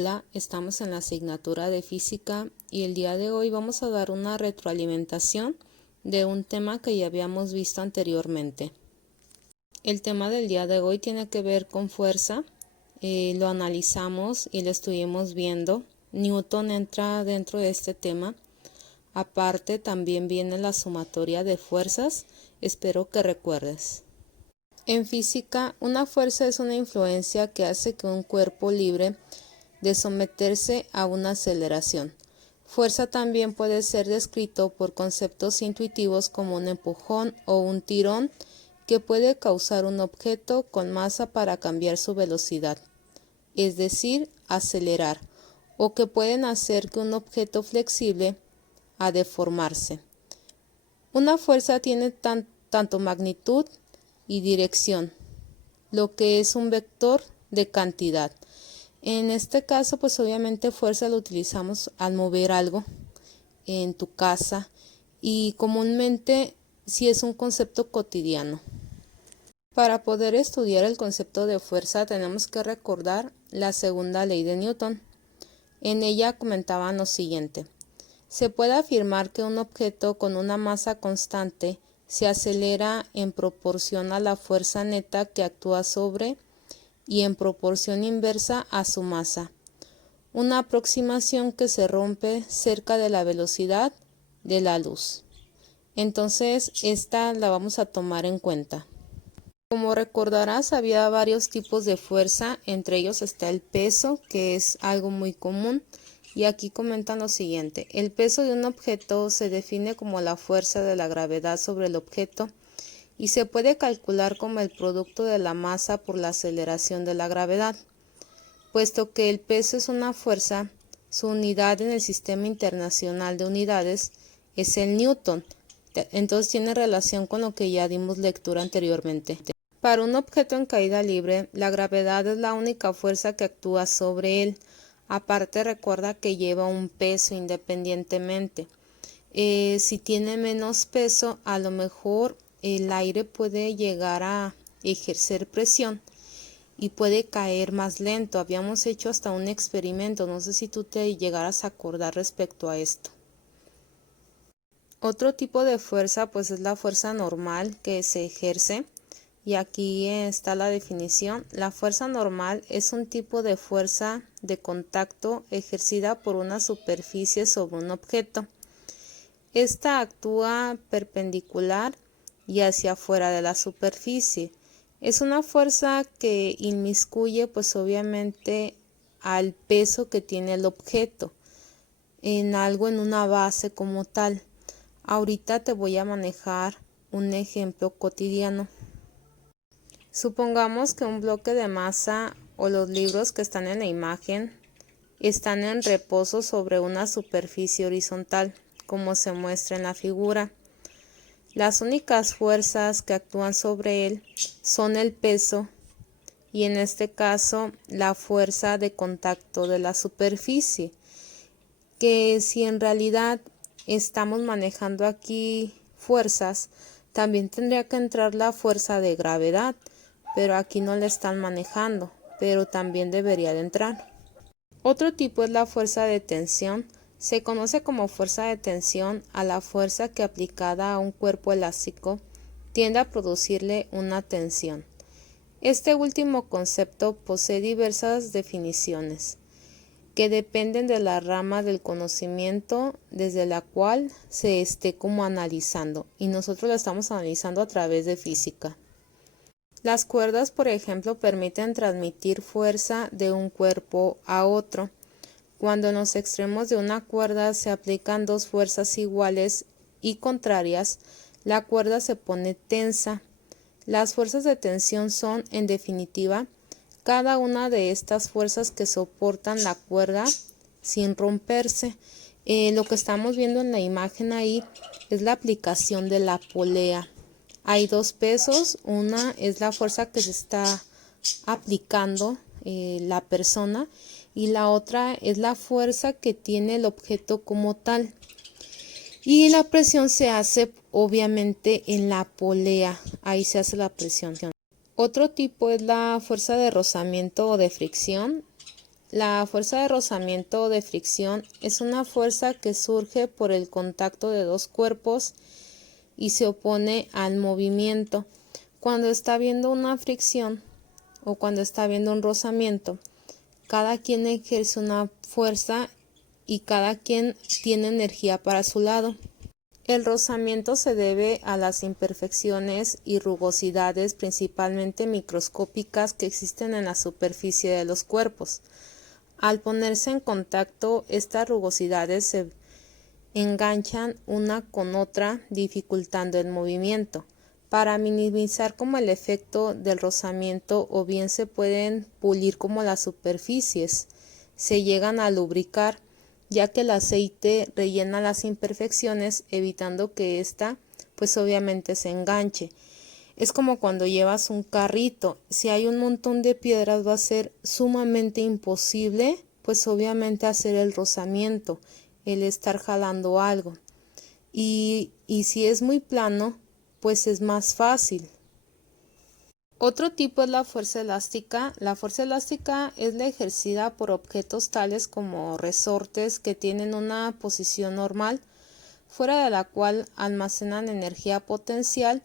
Hola, estamos en la asignatura de física y el día de hoy vamos a dar una retroalimentación de un tema que ya habíamos visto anteriormente. El tema del día de hoy tiene que ver con fuerza, lo analizamos y lo estuvimos viendo. Newton entra dentro de este tema. Aparte también viene la sumatoria de fuerzas, espero que recuerdes. En física, una fuerza es una influencia que hace que un cuerpo libre de someterse a una aceleración. Fuerza también puede ser descrito por conceptos intuitivos como un empujón o un tirón que puede causar un objeto con masa para cambiar su velocidad, es decir, acelerar, o que pueden hacer que un objeto flexible a deformarse. Una fuerza tiene tanto magnitud y dirección, lo que es un vector de cantidad. En este caso, pues obviamente fuerza lo utilizamos al mover algo en tu casa y comúnmente sí es un concepto cotidiano. Para poder estudiar el concepto de fuerza tenemos que recordar la segunda ley de Newton. En ella comentaban lo siguiente: se puede afirmar que un objeto con una masa constante se acelera en proporción a la fuerza neta que actúa sobre y en proporción inversa a su masa, una aproximación que se rompe cerca de la velocidad de la luz. Entonces, esta la vamos a tomar en cuenta. Como recordarás, había varios tipos de fuerza, entre ellos está el peso, que es algo muy común, y aquí comentan lo siguiente: el peso de un objeto se define como la fuerza de la gravedad sobre el objeto, y se puede calcular como el producto de la masa por la aceleración de la gravedad. Puesto que el peso es una fuerza, su unidad en el Sistema Internacional de Unidades es el newton, entonces tiene relación con lo que ya dimos lectura anteriormente. Para un objeto en caída libre, la gravedad es la única fuerza que actúa sobre él. Aparte, recuerda que lleva un peso independientemente. Si tiene menos peso, a lo mejor el aire puede llegar a ejercer presión y puede caer más lento. Habíamos hecho hasta un experimento, no sé si tú te llegaras a acordar respecto a esto. Otro tipo de fuerza pues es la fuerza normal que se ejerce, y aquí está la definición. La fuerza normal es un tipo de fuerza de contacto ejercida por una superficie sobre un objeto. Esta actúa perpendicular y hacia afuera de la superficie. Es una fuerza que inmiscuye pues obviamente al peso que tiene el objeto en algo, en una base como tal. Ahorita te voy a manejar un ejemplo cotidiano. Supongamos que un bloque de masa o los libros que están en la imagen están en reposo sobre una superficie horizontal, como se muestra en la figura. Las únicas fuerzas que actúan sobre él son el peso y en este caso la fuerza de contacto de la superficie, que si en realidad estamos manejando aquí fuerzas, también tendría que entrar la fuerza de gravedad, pero aquí no la están manejando, pero también debería de entrar. Otro tipo es la fuerza de tensión. Se conoce como fuerza de tensión a la fuerza que aplicada a un cuerpo elástico tiende a producirle una tensión. Este último concepto posee diversas definiciones que dependen de la rama del conocimiento desde la cual se esté como analizando, y nosotros lo estamos analizando a través de física. Las cuerdas, por ejemplo, permiten transmitir fuerza de un cuerpo a otro. Cuando en los extremos de una cuerda se aplican dos fuerzas iguales y contrarias, la cuerda se pone tensa. Las fuerzas de tensión son, en definitiva, cada una de estas fuerzas que soportan la cuerda sin romperse. Lo que estamos viendo en la imagen ahí es la aplicación de la polea. Hay dos pesos, una es la fuerza que se está aplicando la persona, y la otra es la fuerza que tiene el objeto como tal. Y la presión se hace obviamente en la polea, ahí se hace la presión. Otro tipo es la fuerza de rozamiento o de fricción. La fuerza de rozamiento o de fricción es una fuerza que surge por el contacto de dos cuerpos y se opone al movimiento. Cuando está habiendo una fricción o cuando está habiendo un rozamiento, cada quien ejerce una fuerza y cada quien tiene energía para su lado. El rozamiento se debe a las imperfecciones y rugosidades, principalmente microscópicas, que existen en la superficie de los cuerpos. Al ponerse en contacto, estas rugosidades se enganchan una con otra, dificultando el movimiento. Para minimizar como el efecto del rozamiento, o bien se pueden pulir como las superficies, se llegan a lubricar, ya que el aceite rellena las imperfecciones, evitando que ésta pues obviamente se enganche. Es como cuando llevas un carrito, si hay un montón de piedras va a ser sumamente imposible pues obviamente hacer el rozamiento, el estar jalando algo. Y si es muy plano, pues es más fácil. Otro tipo es la fuerza elástica. La fuerza elástica es la ejercida por objetos tales como resortes que tienen una posición normal, fuera de la cual almacenan energía potencial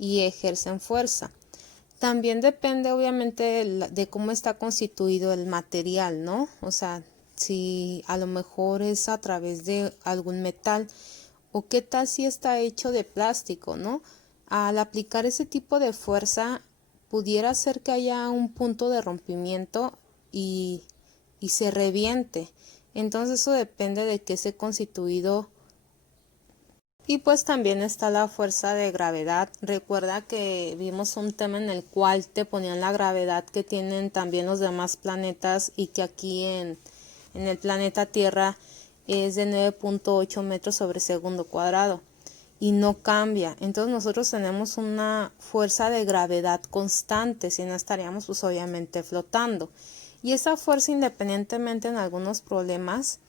y ejercen fuerza. También depende obviamente de cómo está constituido el material, ¿no? O sea, si a lo mejor es a través de algún metal, o qué tal si está hecho de plástico, ¿no? Al aplicar ese tipo de fuerza, pudiera ser que haya un punto de rompimiento y se reviente. Entonces eso depende de qué se ha constituido. Y pues también está la fuerza de gravedad. Recuerda que vimos un tema en el cual te ponían la gravedad que tienen también los demás planetas, y que aquí en el planeta Tierra es de 9.8 metros sobre segundo cuadrado y no cambia. Entonces nosotros tenemos una fuerza de gravedad constante, si no estaríamos pues obviamente flotando. Y esa fuerza, independientemente en algunos problemas,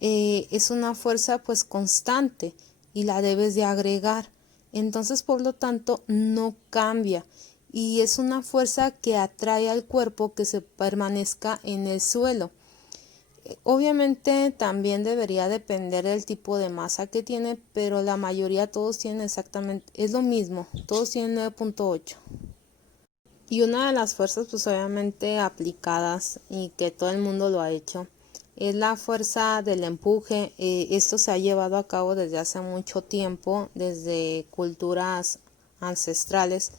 es una fuerza pues constante y la debes de agregar. Entonces por lo tanto no cambia y es una fuerza que atrae al cuerpo que se permanezca en el suelo. Obviamente también debería depender del tipo de masa que tiene, pero la mayoría todos tienen exactamente, es lo mismo, todos tienen 9.8. Y una de las fuerzas pues obviamente aplicadas y que todo el mundo lo ha hecho es la fuerza del empuje. Esto se ha llevado a cabo desde hace mucho tiempo, desde culturas ancestrales,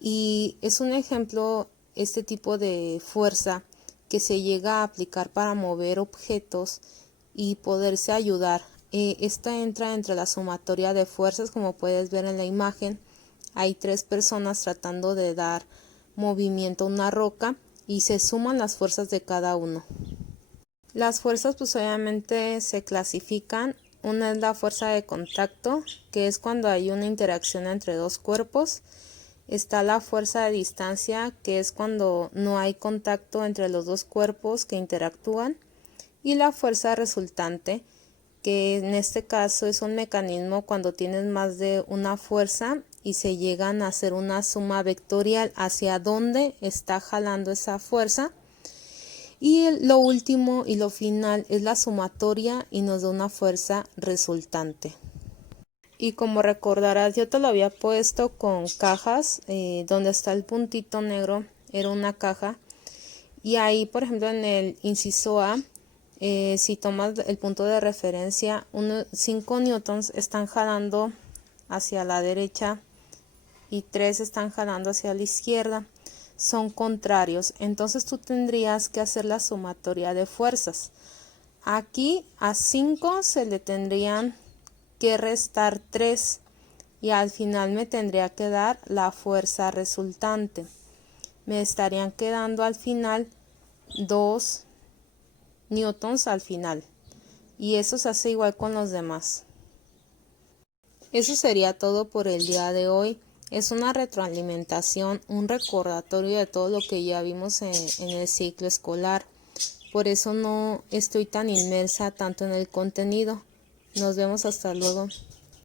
y es un ejemplo este tipo de fuerza que se llega a aplicar para mover objetos y poderse ayudar. Esta entra entre la sumatoria de fuerzas, como puedes ver en la imagen. Hay 3 personas tratando de dar movimiento a una roca y se suman las fuerzas de cada uno. Las fuerzas pues obviamente se clasifican. Una es la fuerza de contacto, que es cuando hay una interacción entre dos cuerpos. Está la fuerza de distancia, que es cuando no hay contacto entre los dos cuerpos que interactúan. Y la fuerza resultante, que en este caso es un mecanismo cuando tienes más de una fuerza y se llegan a hacer una suma vectorial hacia dónde está jalando esa fuerza. Y lo último y lo final es la sumatoria y nos da una fuerza resultante. Y como recordarás, yo te lo había puesto con cajas, donde está el puntito negro, era una caja. Y ahí, por ejemplo, en el inciso A, si tomas el punto de referencia, 5 newtons están jalando hacia la derecha y 3 están jalando hacia la izquierda. Son contrarios, entonces tú tendrías que hacer la sumatoria de fuerzas. Aquí a 5 se le tendrían que restar 3 y al final me tendría que dar la fuerza resultante. Me estarían quedando al final 2 newtons al final, y eso se hace igual con los demás. Eso sería todo por el día de hoy. Es una retroalimentación, un recordatorio de todo lo que ya vimos en el ciclo escolar. Por eso no estoy tan inmersa tanto en el contenido. Nos vemos, hasta luego.